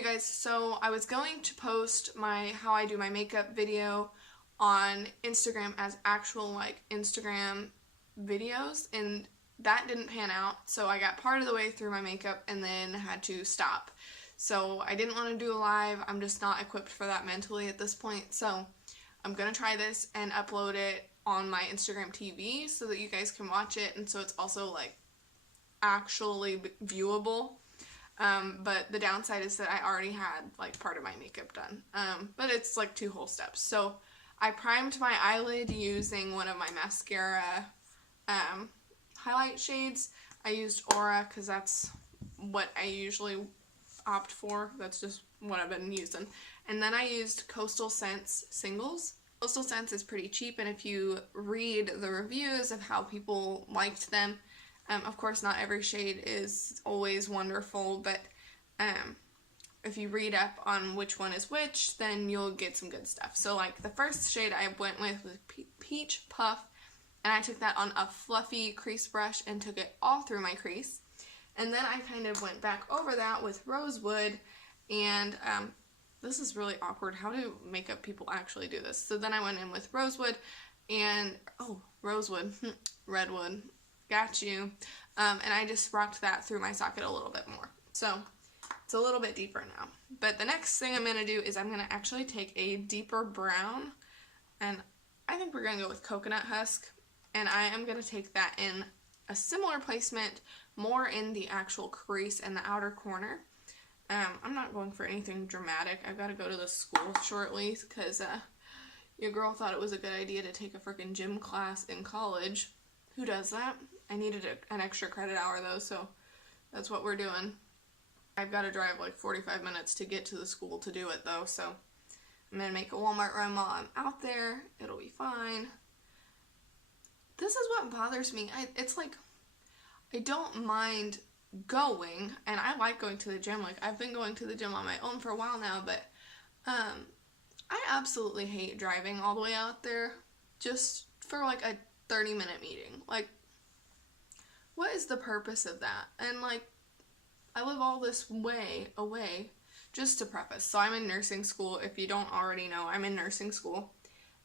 you guys, so I was going to post my how I do my makeup video on Instagram as actual like Instagram videos, and that didn't pan out, so I got part of the way through my makeup and then had to stop. So I didn't want to do a live. I'm just not equipped for that mentally at this point, so I'm gonna try this and upload it on my Instagram TV so that you guys can watch it, and so it's also like actually viewable. But the downside is that I already had like part of my makeup done. But it's like 2 whole steps. So I primed my eyelid using one of my mascara highlight shades. I used Aura because that's what I usually opt for. That's just what I've been using. And then I used Coastal Scents Singles. Coastal Scents is pretty cheap, and if you read the reviews of how people liked them, of course not every shade is always wonderful, but if you read up on which one is which, then you'll get some good stuff. So like the first shade I went with was Peach Puff, and I took that on a fluffy crease brush and took it all through my crease. And then I kind of went back over that with Rosewood, and this is really awkward. How do makeup people actually do this? So then I went in with Rosewood and, Rosewood, Redwood, got you. And I just rocked that through my socket a little bit more. So it's a little bit deeper now. But the next thing I'm going to do is I'm going to actually take a deeper brown, and I think we're going to go with Coconut Husk, and I am going to take that in a similar placement, more in the actual crease and the outer corner. I'm not going for anything dramatic. I've got to go to the school shortly because your girl thought it was a good idea to take a freaking gym class in college. Who does that? I needed an extra credit hour though, so that's what we're doing. I've got to drive like 45 minutes to get to the school to do it though, so I'm going to make a Walmart run while I'm out there. It'll be fine. This is what bothers me. It's like, I don't mind going, and I like going to the gym. Like, I've been going to the gym on my own for a while now, but I absolutely hate driving all the way out there just for like a 30-minute meeting. Like, what is the purpose of that? And like, I live all this way away. Just to preface, so I'm in nursing school. If you don't already know, I'm in nursing school,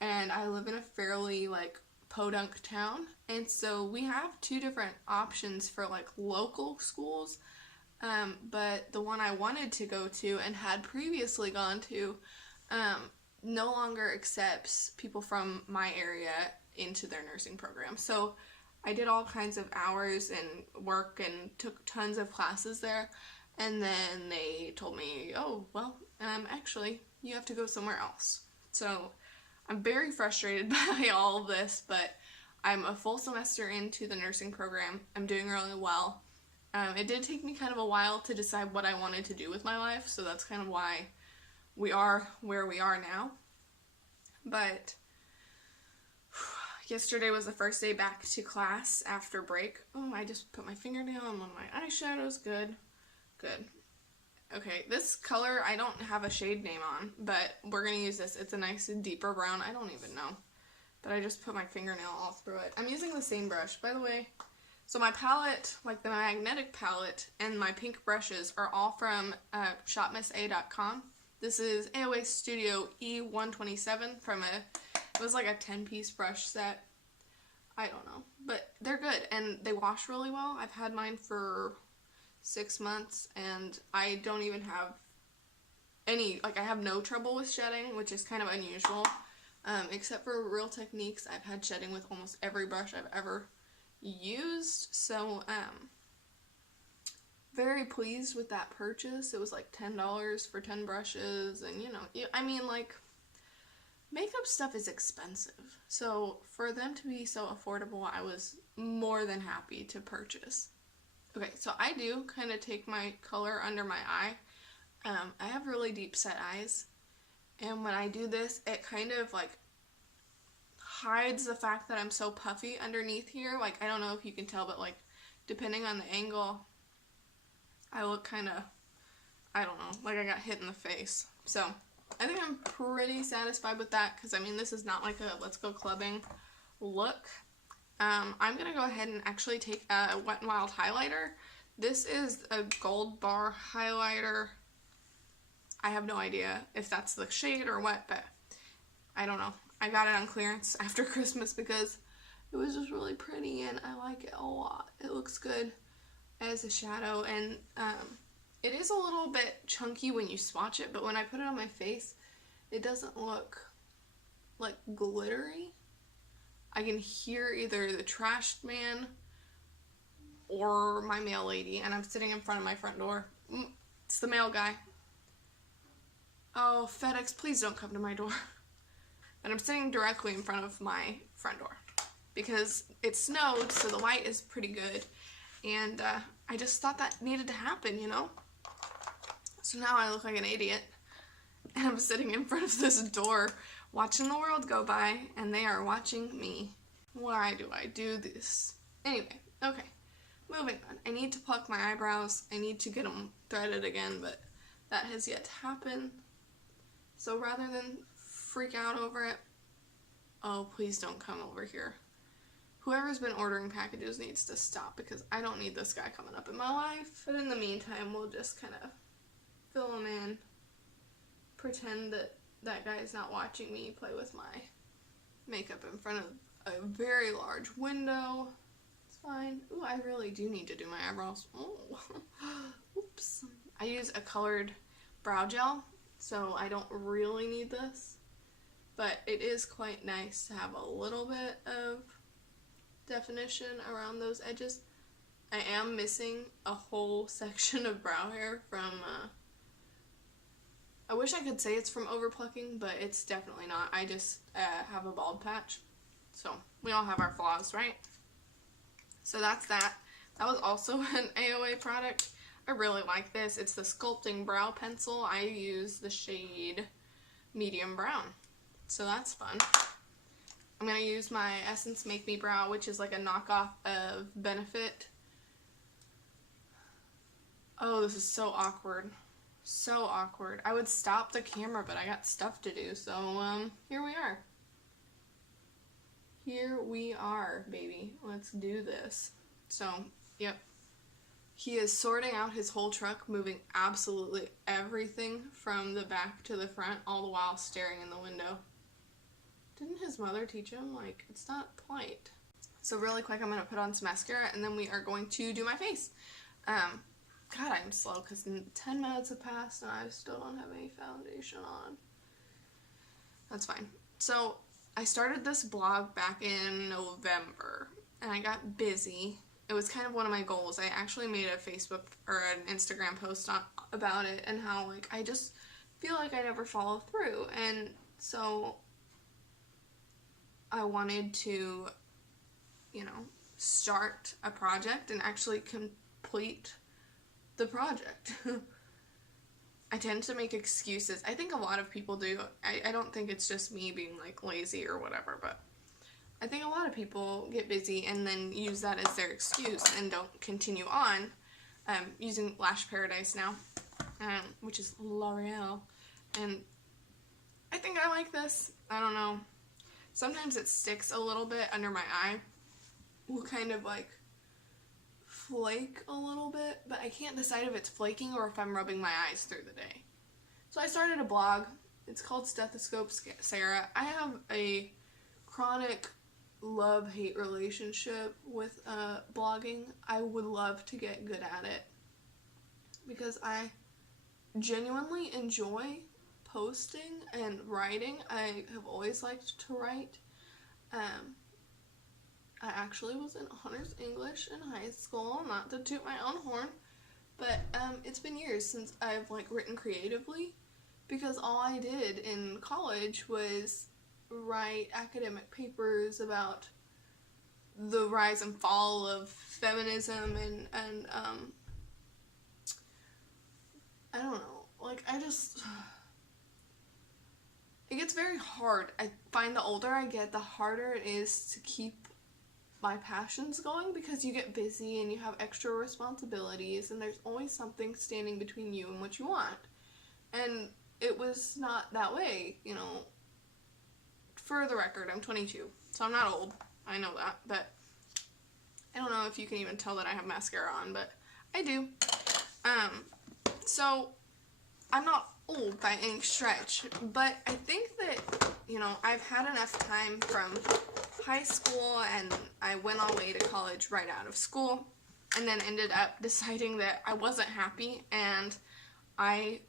and I live in a fairly like podunk town, and so we have 2 different options for like local schools, but the one I wanted to go to and had previously gone to no longer accepts people from my area into their nursing program. So I did all kinds of hours and work and took tons of classes there, and then they told me, oh well, actually you have to go somewhere else. So I'm very frustrated by all of this, but I'm a full semester into the nursing program. I'm doing really well. It did take me kind of a while to decide what I wanted to do with my life, so that's kind of why we are where we are now. But yesterday was the first day back to class after break. Oh, I just put my fingernail on one of my eyeshadows. Good. Good. Okay, this color, I don't have a shade name on, but we're going to use this. It's a nice deeper brown. I don't even know, but I just put my fingernail all through it. I'm using the same brush, by the way. So my palette, like the magnetic palette, and my pink brushes are all from shopmissa.com. This is AOA Studio E127 from it was like a 10-piece brush set. I don't know, but they're good, and they wash really well. I've had mine for 6 months, and I don't even have any, like I have no trouble with shedding, which is kind of unusual, except for Real Techniques. I've had shedding with almost every brush I've ever used, so very pleased with that purchase. It was like $10 for 10 brushes, and you know, I mean, like, makeup stuff is expensive, so for them to be so affordable, I was more than happy to purchase. Okay, so I do kind of take my color under my eye. I have really deep set eyes, and when I do this, it kind of like hides the fact that I'm so puffy underneath here. Like, I don't know if you can tell, but like, depending on the angle, I look kind of, I don't know, like I got hit in the face. So I think I'm pretty satisfied with that, because I mean, this is not like a let's go clubbing look. I'm going to go ahead and actually take a Wet n Wild highlighter. This is a Gold Bar highlighter. I have no idea if that's the shade or what, but I don't know. I got it on clearance after Christmas because it was just really pretty and I like it a lot. It looks good as a shadow, and it is a little bit chunky when you swatch it, but when I put it on my face, it doesn't look like glittery. I can hear either the trash man or my mail lady, and I'm sitting in front of my front door. It's the mail guy. Oh, FedEx, please don't come to my door. But I'm sitting directly in front of my front door because it snowed, so the light is pretty good, and I just thought that needed to happen, you know? So now I look like an idiot, and I'm sitting in front of this door watching the world go by, and they are watching me. Why do I do this? Anyway, okay, moving on. I need to pluck my eyebrows. I need to get them threaded again, but that has yet to happen. So rather than freak out over it, oh, please don't come over here. Whoever's been ordering packages needs to stop because I don't need this guy coming up in my life. But in the meantime, we'll just kind of fill him in, pretend that that guy is not watching me play with my makeup in front of a very large window. It's fine. Ooh, I really do need to do my eyebrows. Oh, oops. I use a colored brow gel, so I don't really need this, but it is quite nice to have a little bit of definition around those edges. I am missing a whole section of brow hair from, I wish I could say it's from overplucking, but it's definitely not. I just have a bald patch. So, we all have our flaws, right? So that's that. That was also an AOA product. I really like this. It's the Sculpting Brow Pencil. I use the shade Medium Brown. So that's fun. I'm going to use my Essence Make Me Brow, which is like a knockoff of Benefit. Oh, this is so awkward. So awkward. I would stop the camera, but I got stuff to do. So, here we are. Here we are, baby. Let's do this. So, yep. He is sorting out his whole truck, moving absolutely everything from the back to the front, all the while staring in the window. Didn't his mother teach him? Like, it's not polite. So really quick, I'm going to put on some mascara, and then we are going to do my face. God, I'm slow, because 10 minutes have passed, and I still don't have any foundation on. That's fine. So, I started this blog back in November, and I got busy. It was kind of one of my goals. I actually made a Facebook or an Instagram post about it, and how, like, I just feel like I never follow through, and so I wanted to, you know, start a project and actually complete the project. I tend to make excuses. I think a lot of people do. I don't think it's just me being like lazy or whatever, but I think a lot of people get busy and then use that as their excuse and don't continue on. Using Lash Paradise now, which is L'Oreal, and I think I like this. I don't know. Sometimes it sticks a little bit under my eye. Will kind of like flake a little bit, but I can't decide if it's flaking or if I'm rubbing my eyes through the day. So I started a blog. It's called Stethoscope Sarah. I have a chronic love-hate relationship with blogging. I would love to get good at it because I genuinely enjoy posting and writing. I have always liked to write. I actually was in honors English in high school, not to toot my own horn, but it's been years since I've like written creatively because all I did in college was write academic papers about the rise and fall of feminism and I don't know, like it gets very hard. I find the older I get, the harder it is to keep my passions going because you get busy and you have extra responsibilities and there's always something standing between you and what you want. And it was not that way, you know. For the record, I'm 22, so I'm not old. I know that, but I don't know if you can even tell that I have mascara on, but I do. So I'm not old by any stretch, but I think that, you know, I've had enough time from high school, and I went all the way to college right out of school, and then ended up deciding that I wasn't happy, and I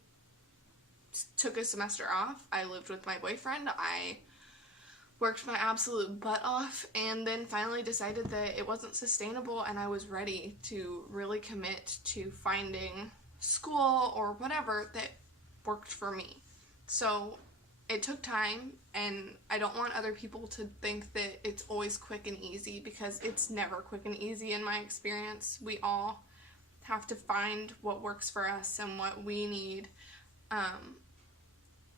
took a semester off. I lived with my boyfriend. I worked my absolute butt off, and then finally decided that it wasn't sustainable, and I was ready to really commit to finding school or whatever that worked for me. So it took time, and I don't want other people to think that it's always quick and easy, because it's never quick and easy in my experience. We all have to find what works for us and what we need.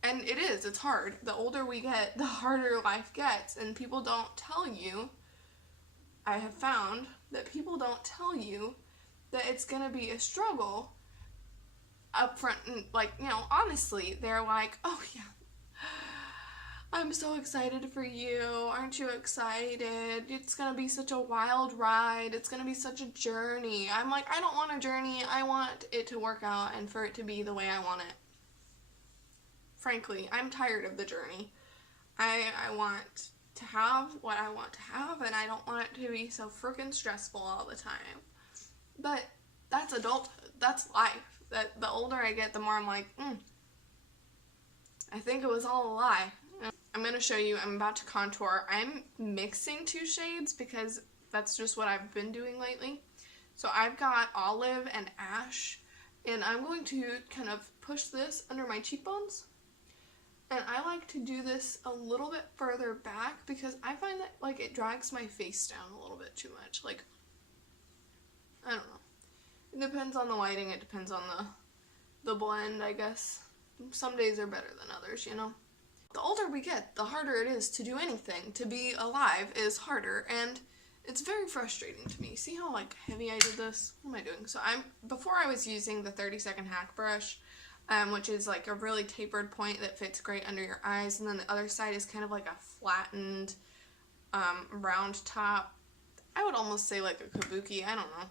And it's hard. The older we get, the harder life gets, and people don't tell you, I have found that people don't tell you that it's gonna be a struggle up front, and, like, you know, honestly, they're like, oh yeah, I'm so excited for you, aren't you excited? It's gonna be such a wild ride, it's gonna be such a journey. I'm like, I don't want a journey, I want it to work out and for it to be the way I want it. Frankly, I'm tired of the journey. I want to have what I want to have, and I don't want it to be so freaking stressful all the time. But that's adulthood, that's life. That the older I get, the more I'm like, I think it was all a lie. I'm going to show you, I'm about to contour. I'm mixing two shades because that's just what I've been doing lately. So I've got Olive and Ash, and I'm going to kind of push this under my cheekbones. And I like to do this a little bit further back because I find that, like, it drags my face down a little bit too much. Like, I don't know. It depends on the lighting, it depends on the blend, I guess. Some days are better than others, you know? The older we get, the harder it is to do anything. To be alive is harder, and it's very frustrating to me. See how, like, heavy I did this? What am I doing? So before I was using the 30-second hack brush, which is like a really tapered point that fits great under your eyes, and then the other side is kind of like a flattened, round top. I would almost say like a kabuki, I don't know.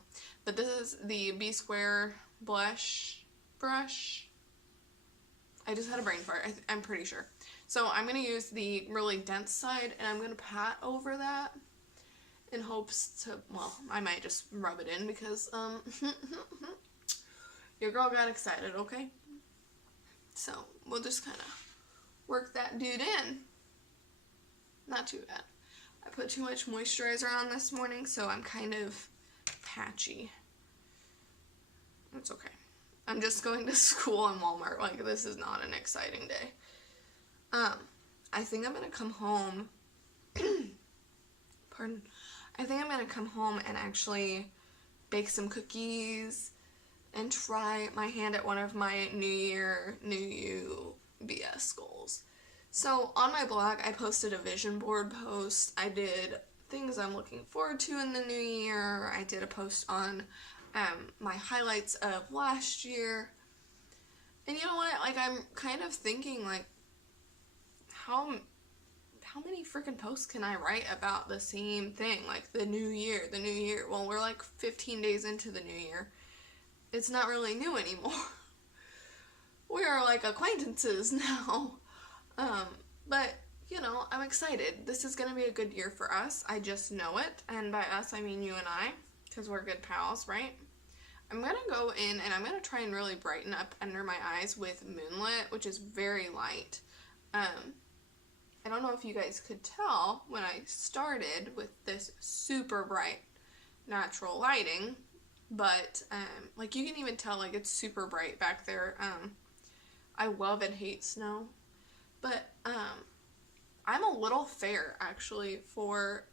But this is the B Square blush brush. I just had a brain fart, I'm pretty sure. So I'm going to use the really dense side, and I'm going to pat over that in hopes to, well, I might just rub it in because, your girl got excited, okay? So we'll just kind of work that dude in. Not too bad. I put too much moisturizer on this morning, so I'm kind of patchy. It's okay. I'm just going to school in Walmart. Like, this is not an exciting day. I think I'm going to come home. Pardon. I think I'm going to come home and actually bake some cookies and try my hand at one of my New Year, New You BS goals. So on my blog, I posted a vision board post. I did things I'm looking forward to in the new year. I did a post on my highlights of last year. And you know what? Like, I'm kind of thinking, like, how many freaking posts can I write about the same thing? Like, the new year. Well, we're like 15 days into the new year. It's not really new anymore. We are like acquaintances now. But, you know, I'm excited. This is going to be a good year for us. I just know it. And by us, I mean you and I, because we're good pals, right? I'm going to go in and I'm going to try and really brighten up under my eyes with Moonlit, which is very light. I don't know if you guys could tell when I started with this super bright natural lighting, but, like, you can even tell, like, it's super bright back there. I love and hate snow, but, I'm a little fair, actually, for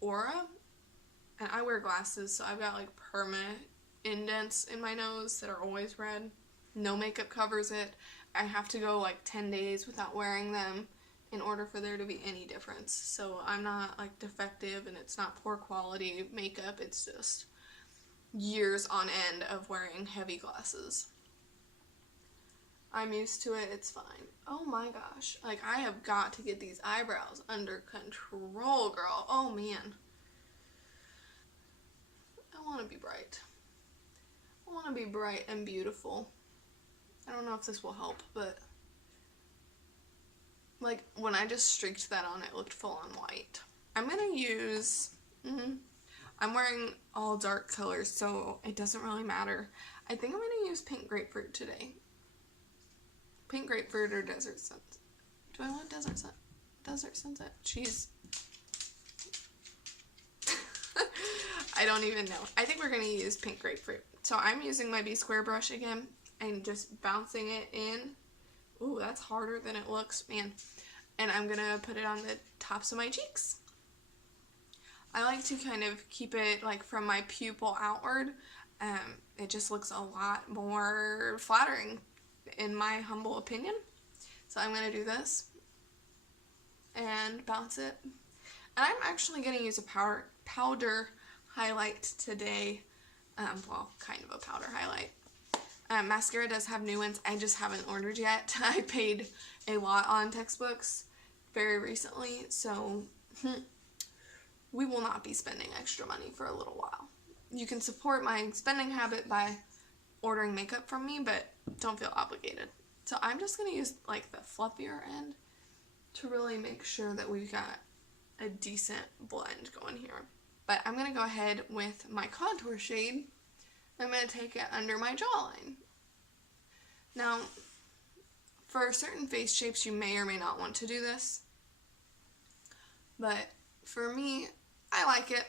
Aura, and I wear glasses, so I've got, like, permanent indents in my nose that are always red. No makeup covers it. I have to go, like, 10 days without wearing them in order for there to be any difference. So I'm not, like, defective, and it's not poor quality makeup. It's just years on end of wearing heavy glasses. I'm used to it. It's fine. Oh my gosh. Like, I have got to get these eyebrows under control, girl. Oh, man. I want to be bright. I want to be bright and beautiful. I don't know if this will help, but like when I just streaked that on, it looked full on white. I'm gonna use, I'm wearing all dark colors, so it doesn't really matter. I think I'm gonna use pink grapefruit today. Pink grapefruit or desert sunset. Do I want desert sunset? Desert sunset? Jeez. I don't even know. I think we're gonna use pink grapefruit. So I'm using my B-square brush again and just bouncing it in. Ooh, that's harder than it looks, man. And I'm gonna put it on the tops of my cheeks. I like to kind of keep it like from my pupil outward. It just looks a lot more flattering in my humble opinion. So I'm gonna do this and bounce it. And I'm actually gonna use a powder highlight today. Well, kind of a powder highlight. Mascara does have new ones. I just haven't ordered yet. I paid a lot on textbooks very recently, so we will not be spending extra money for a little while. You can support my spending habit by ordering makeup from me, but don't feel obligated. So I'm just going to use like the fluffier end to really make sure that we've got a decent blend going here. But I'm going to go ahead with my contour shade. I'm going to take it under my jawline. Now, for certain face shapes, you may or may not want to do this. But for me, I like it.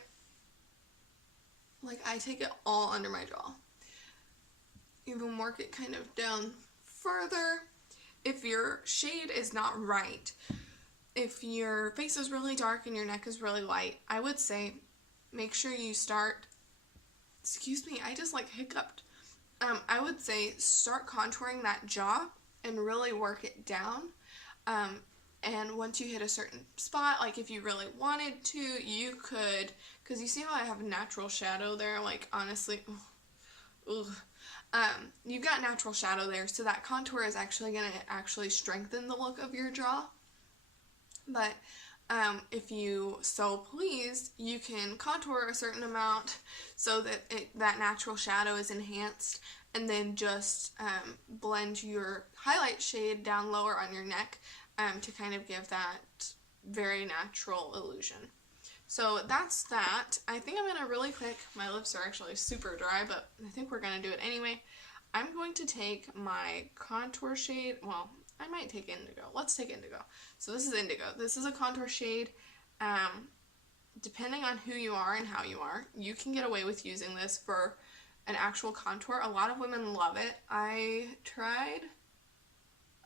Like, I take it all under my jaw. Even work it kind of down further. If your shade is not right, if your face is really dark and your neck is really light, I would say make sure you start, excuse me, I just like hiccuped. I would say start contouring that jaw and really work it down. And once you hit a certain spot, like if you really wanted to, you could, because you see how I have natural shadow there, like honestly, you've got natural shadow there, so that contour is actually going to actually strengthen the look of your jaw. But if you so please, you can contour a certain amount so that that natural shadow is enhanced, and then just blend your highlight shade down lower on your neck to kind of give that very natural illusion. So that's that. I think I'm going to really quick, my lips are actually super dry, but I think we're going to do it anyway. I'm going to take my contour shade, well, I might take indigo. Let's take indigo. So this is indigo. This is a contour shade. Depending on who you are and how you are, you can get away with using this for an actual contour. A lot of women love it. I tried.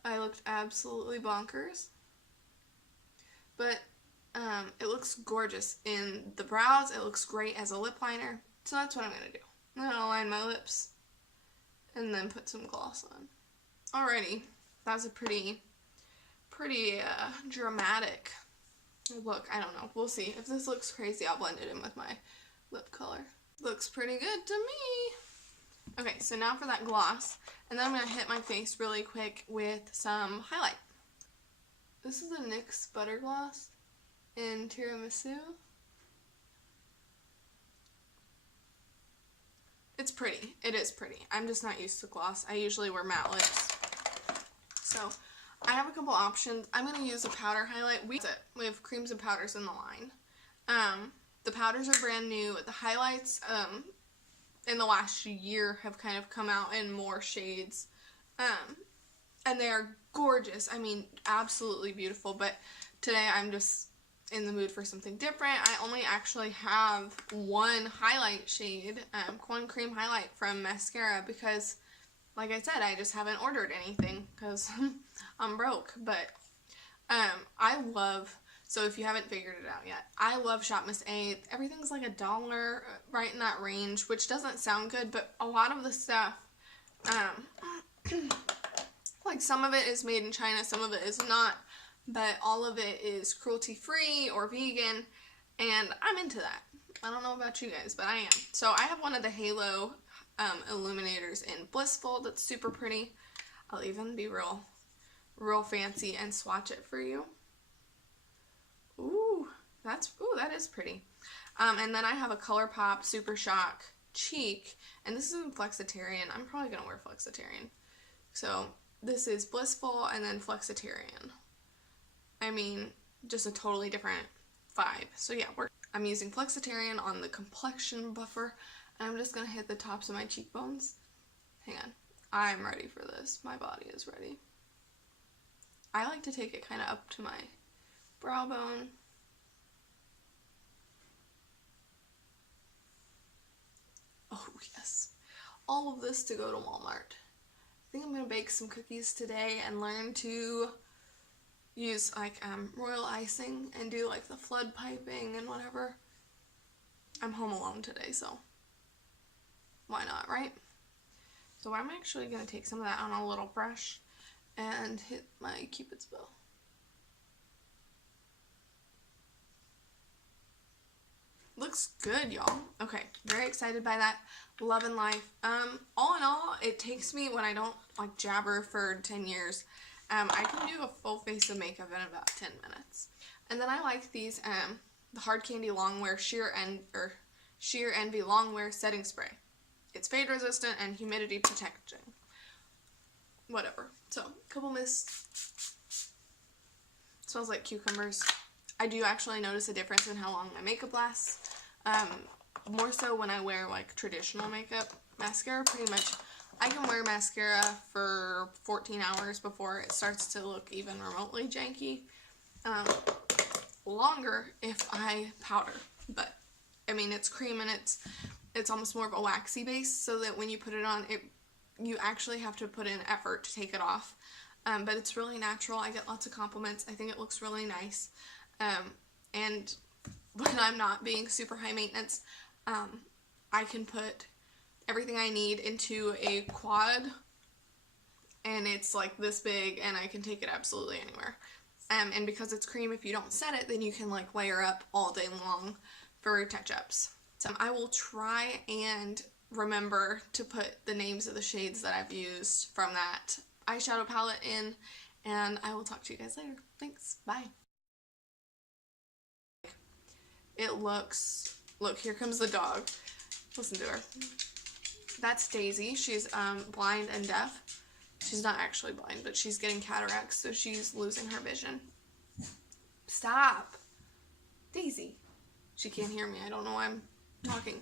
I looked absolutely bonkers. But it looks gorgeous in the brows. It looks great as a lip liner. So that's what I'm going to do. I'm going to line my lips and then put some gloss on. Alrighty. That's a pretty dramatic look. I don't know. We'll see. If this looks crazy, I'll blend it in with my lip color. Looks pretty good to me. Okay, so now for that gloss. And then I'm going to hit my face really quick with some highlight. This is a NYX Butter Gloss in Tiramisu. It's pretty. It is pretty. I'm just not used to gloss. I usually wear matte lips. So, I have a couple options. I'm going to use a powder highlight. We have creams and powders in the line. The powders are brand new. The highlights in the last year have kind of come out in more shades. And they are gorgeous. I mean, absolutely beautiful. But today I'm just in the mood for something different. I only actually have one highlight shade, one cream highlight from Maskcara, because like I said, I just haven't ordered anything because I'm broke. But I love, so if you haven't figured it out yet, I love Shop Miss A. Everything's like $1, right in that range, which doesn't sound good, but a lot of the stuff, like some of it is made in China, some of it is not, but all of it is cruelty-free or vegan, and I'm into that. I don't know about you guys, but I am. So I have one of the Halo illuminators in Blissful that's super pretty. I'll even be real fancy and swatch it for you. Ooh, that is pretty. And then I have a ColourPop Super Shock Cheek, and this is in Flexitarian. I'm probably gonna wear Flexitarian. So this is Blissful and then Flexitarian. I mean, just a totally different vibe. So yeah, I'm using Flexitarian on the complexion buffer, and I'm just going to hit the tops of my cheekbones. Hang on. I'm ready for this. My body is ready. I like to take it kind of up to my brow bone. Oh yes. All of this to go to Walmart. I think I'm going to bake some cookies today and learn to use like royal icing and do like the flood piping and whatever. I'm home alone today, so why not, right? So I'm actually going to take some of that on a little brush and hit my Cupid's bow. Looks good, y'all. Okay, very excited by that. Loving life. All in all, it takes me, when I don't like jabber for 10 years, I can do a full face of makeup in about 10 minutes. And then I like these, the Hard Candy Longwear Sheer Envy Longwear Setting Spray. It's fade resistant and humidity protecting. Whatever. So, couple mists. Smells like cucumbers. I do actually notice a difference in how long my makeup lasts. More so when I wear like traditional makeup. Mascara, pretty much, I can wear mascara for 14 hours before it starts to look even remotely janky. Longer if I powder, but I mean it's cream and it's almost more of a waxy base, so that when you put it on, you actually have to put in effort to take it off. But it's really natural. I get lots of compliments. I think it looks really nice. And when I'm not being super high maintenance, I can put everything I need into a quad, and it's like this big, and I can take it absolutely anywhere. And because it's cream, if you don't set it, then you can like layer up all day long for touch-ups. So I will try and remember to put the names of the shades that I've used from that eyeshadow palette in, and I will talk to you guys later. Thanks. Bye. It looks, look, here comes the dog. Listen to her. That's Daisy. She's blind and deaf. She's not actually blind, but she's getting cataracts, so she's losing her vision. Stop. Daisy. She can't hear me. I don't know why I'm talking.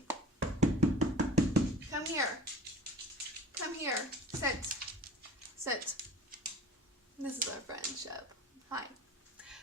Come here. Come here. Sit. Sit. This is our friendship. Hi.